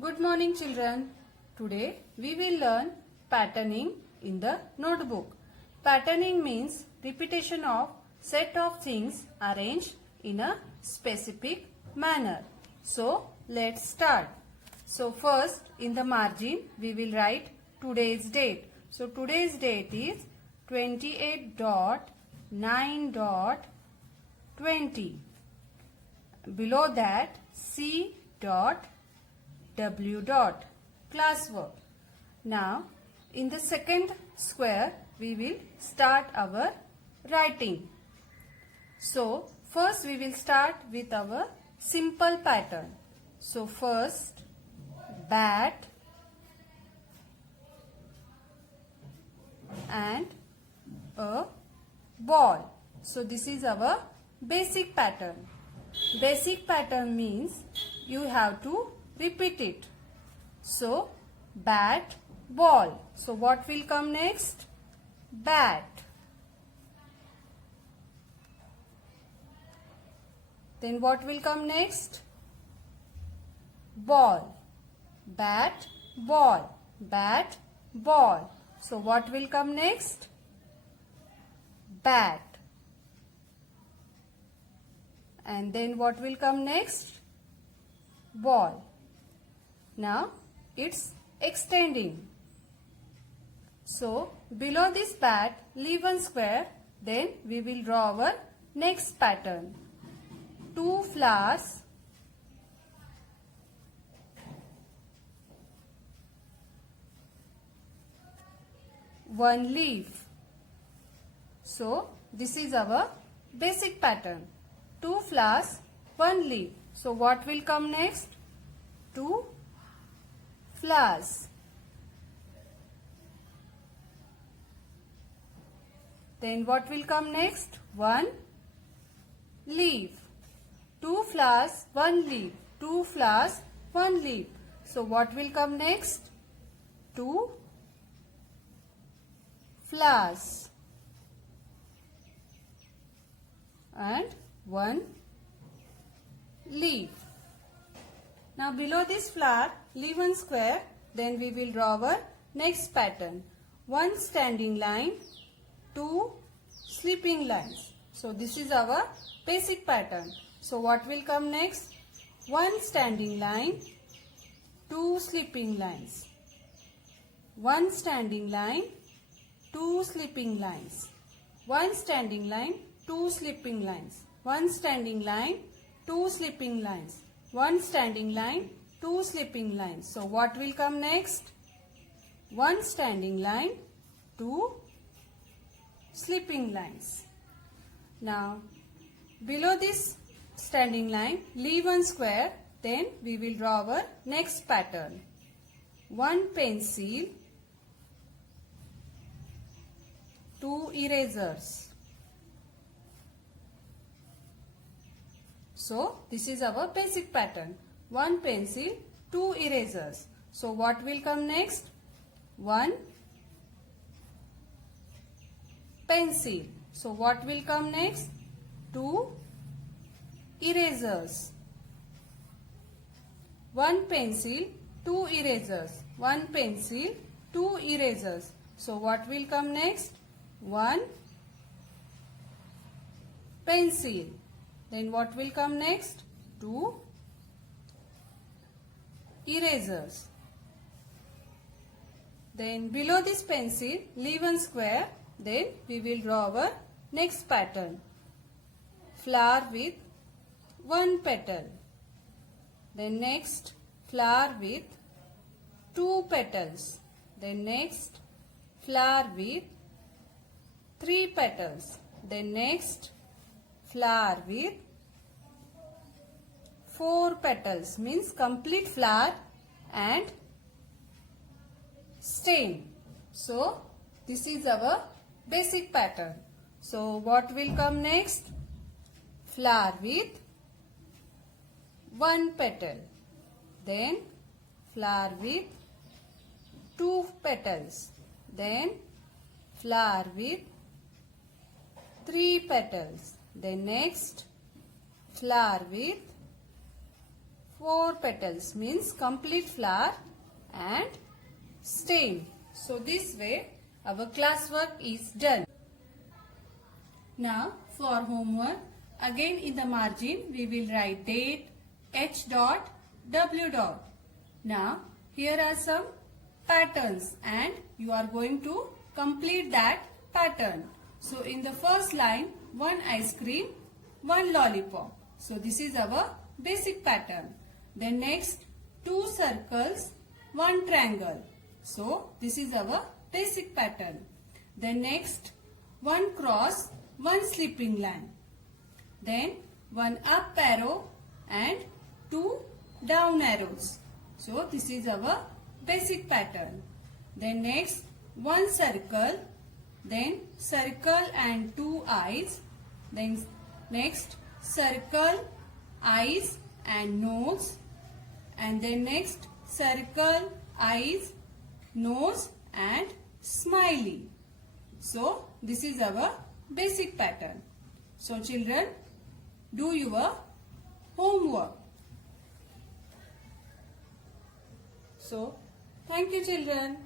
Good morning children. Today we will learn patterning in the notebook. Patterning means repetition of set of things arranged in a specific manner. So let's start. So first in the margin we will write today's date. So today's date is 28.9.20. Below that C dot W dot classwork. Now in the second square we will start our writing. So first we will start with our simple pattern. So first bat and a ball. So this is our basic pattern. Basic pattern means you have to repeat it. So bat, ball. So what will come next? Bat. Then what will come next? Ball. Bat, ball. Bat, ball. So what will come next? Bat. And then what will come next? Ball. Now it's extending. So below this bat leave one square. Then we will draw our next pattern. 2 flowers, 1 leaf. So this is our basic pattern. 2 flowers, 1 leaf. So what will come next? 2 flowers. Then what will come next? 1 leaf. 2 flowers, 1 leaf. 2 flowers, 1 leaf. So what will come next? 2 flowers and 1 leaf. Now below this flower leave one square. Then we will draw our next pattern. 1 standing line, 2 sleeping lines. So this is our basic pattern. So what will come next? 1 standing line, 2 sleeping lines. 1 standing line, 2 sleeping lines. 1 standing line, 2 sleeping lines. 1 standing line, 2 sleeping lines. 1 standing line, 2 sleeping lines. So what will come next? 1 standing line, 2 sleeping lines. Now below this standing line leave one square. Then we will draw our next pattern. 1 pencil, 2 erasers. So this is our basic pattern. 1 pencil, 2 erasers. So what will come next? 1 pencil. So what will come next? 2 erasers. 1 pencil, 2 erasers. 1 pencil, 2 erasers. So what will come next? 1 pencil. Then what will come next? 2 erasers. Then below this pencil leave one square. Then we will draw our next pattern. Flower with 1 petal. Then next flower with 2 petals. Then next flower with 3 petals. Then next flower with 4 petals, means complete flower and stem. So this is our basic pattern. So what will come next? Flower with 1 petal. Then flower with 2 petals. Then flower with 3 petals. Then next flower with 4 petals means complete flower and stem. So this way our classwork is done. Now for homework, again in the margin we will write date, H dot, W dot. Now here are some patterns and you are going to complete that pattern. So in the first line, one ice cream, one lollipop. So this is our basic pattern. Then next, two circles, one triangle. So this is our basic pattern. Then next, one cross, one sleeping line. Then one up arrow and two down arrows. So this is our basic pattern. Then next, one circle, then circle and two eyes. Then next, circle, eyes and nose. And then next, circle, eyes, nose and smiley. So this is our basic pattern. So children, do your homework. So thank you children.